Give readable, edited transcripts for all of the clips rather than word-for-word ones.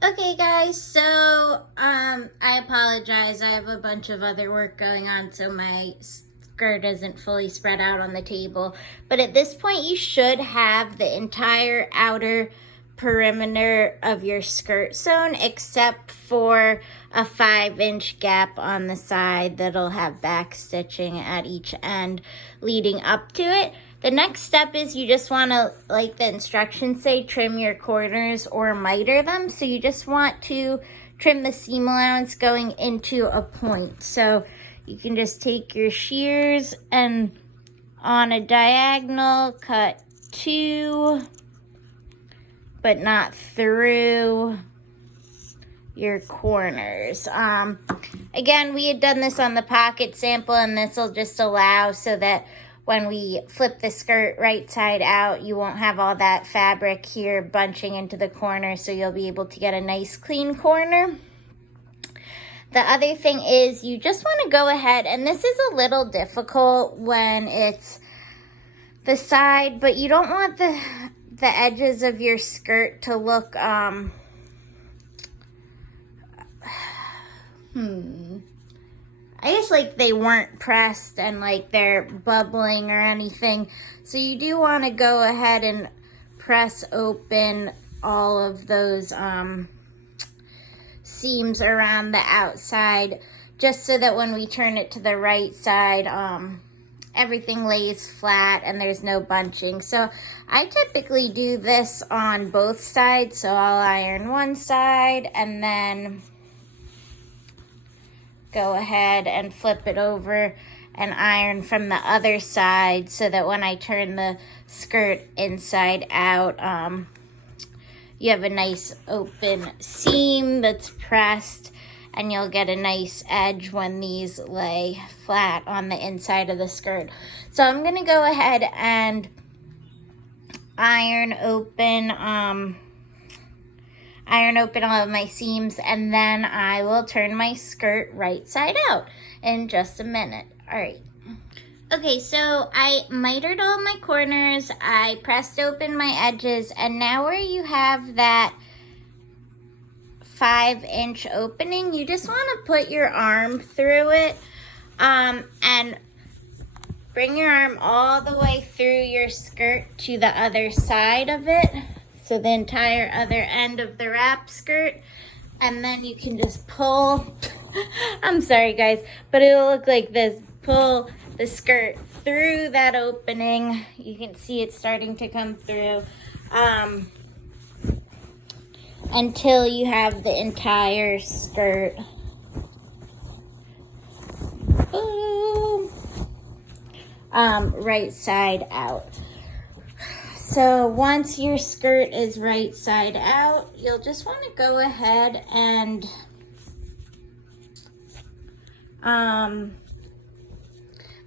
Okay guys, so I apologize. I have a bunch of other work going on, so my skirt isn't fully spread out on the table. But at this point you should have the entire outer perimeter of your skirt sewn except for a 5-inch gap on the side that'll have back stitching at each end leading up to it. The next step is you just want to, like the instructions say, trim your corners or miter them. So you just want to trim the seam allowance going into a point. So you can just take your shears and on a diagonal cut 2, but not through your corners. Again, we had done this on the pocket sample, and this will just allow so that when we flip the skirt right side out, you won't have all that fabric here bunching into the corner, so you'll be able to get a nice clean corner. The other thing is you just want to go ahead, and this is a little difficult when it's the side, but you don't want the edges of your skirt to look, I guess like they weren't pressed and like they're bubbling or anything. So you do want to go ahead and press open all of those seams around the outside, just so that when we turn it to the right side, everything lays flat and there's no bunching. So I typically do this on both sides. So I'll iron one side and then go ahead and flip it over and iron from the other side, so that when I turn the skirt inside out, you have a nice open seam that's pressed, and you'll get a nice edge when these lay flat on the inside of the skirt. So I'm gonna go ahead and iron open all of my seams, and then I will turn my skirt right side out in just a minute. All right. Okay, so I mitered all my corners, I pressed open my edges, and now where you have that 5-inch opening, you just want to put your arm through it, and bring your arm all the way through your skirt to the other side of it. So the entire other end of the wrap skirt, and then you can just pull, I'm sorry guys, but it'll look like this. Pull the skirt through that opening. You can see it starting to come through until you have the entire skirt. Boom. Right side out. So once your skirt is right side out, you'll just want to go ahead and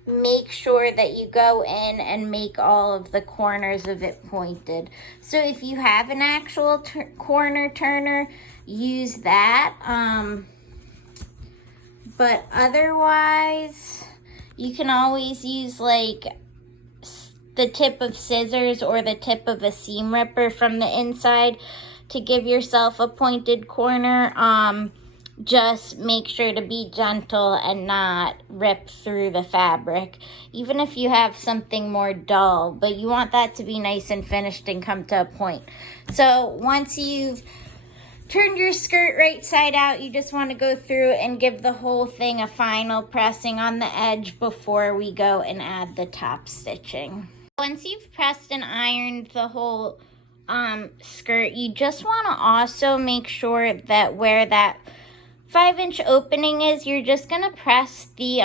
make sure that you go in and make all of the corners of it pointed. So if you have an actual corner turner, use that. But otherwise, you can always use like the tip of scissors or the tip of a seam ripper from the inside to give yourself a pointed corner. Just make sure to be gentle and not rip through the fabric, even if you have something more dull, but you want that to be nice and finished and come to a point. So once you've turned your skirt right side out, you just want to go through and give the whole thing a final pressing on the edge before we go and add the top stitching. Once you've pressed and ironed the whole skirt, you just want to also make sure that where that 5-inch opening is, you're just going to press the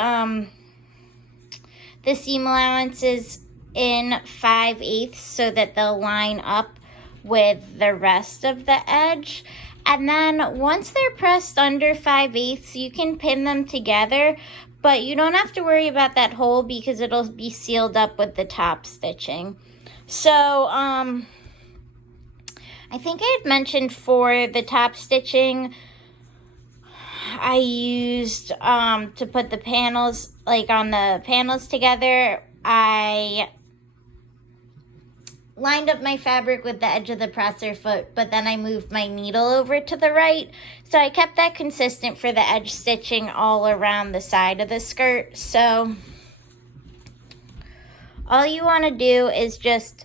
seam allowances in 5/8 so that they'll line up with the rest of the edge. And then once they're pressed under 5/8, you can pin them together, but you don't have to worry about that hole because it'll be sealed up with the top stitching. So, I think I had mentioned for the top stitching, I used, to put the panels, like on the panels together, I lined up my fabric with the edge of the presser foot, but then I moved my needle over to the right. So I kept that consistent for the edge stitching all around the side of the skirt. So all you want to do is just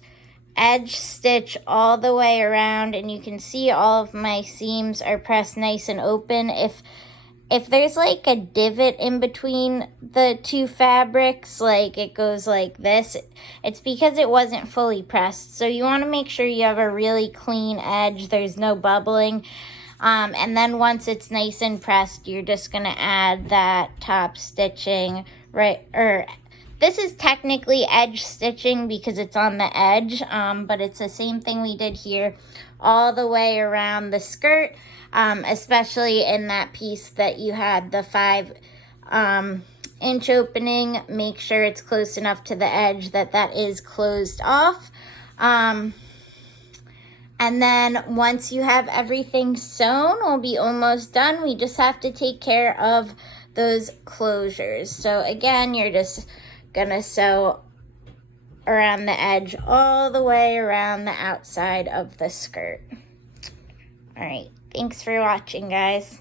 edge stitch all the way around, and you can see all of my seams are pressed nice and open. If there's like a divot in between the two fabrics, like it goes like this, it's because it wasn't fully pressed. So you want to make sure you have a really clean edge, there's no bubbling. And then once it's nice and pressed, you're just going to add that top stitching, right? Or this is technically edge stitching because it's on the edge, but it's the same thing we did here all the way around the skirt, especially in that piece that you had the 5-inch opening. Make sure it's close enough to the edge that is closed off. And then once you have everything sewn, we'll be almost done. We just have to take care of those closures. So again, you're just gonna sew around the edge all the way around the outside of the skirt. All right, thanks for watching, guys.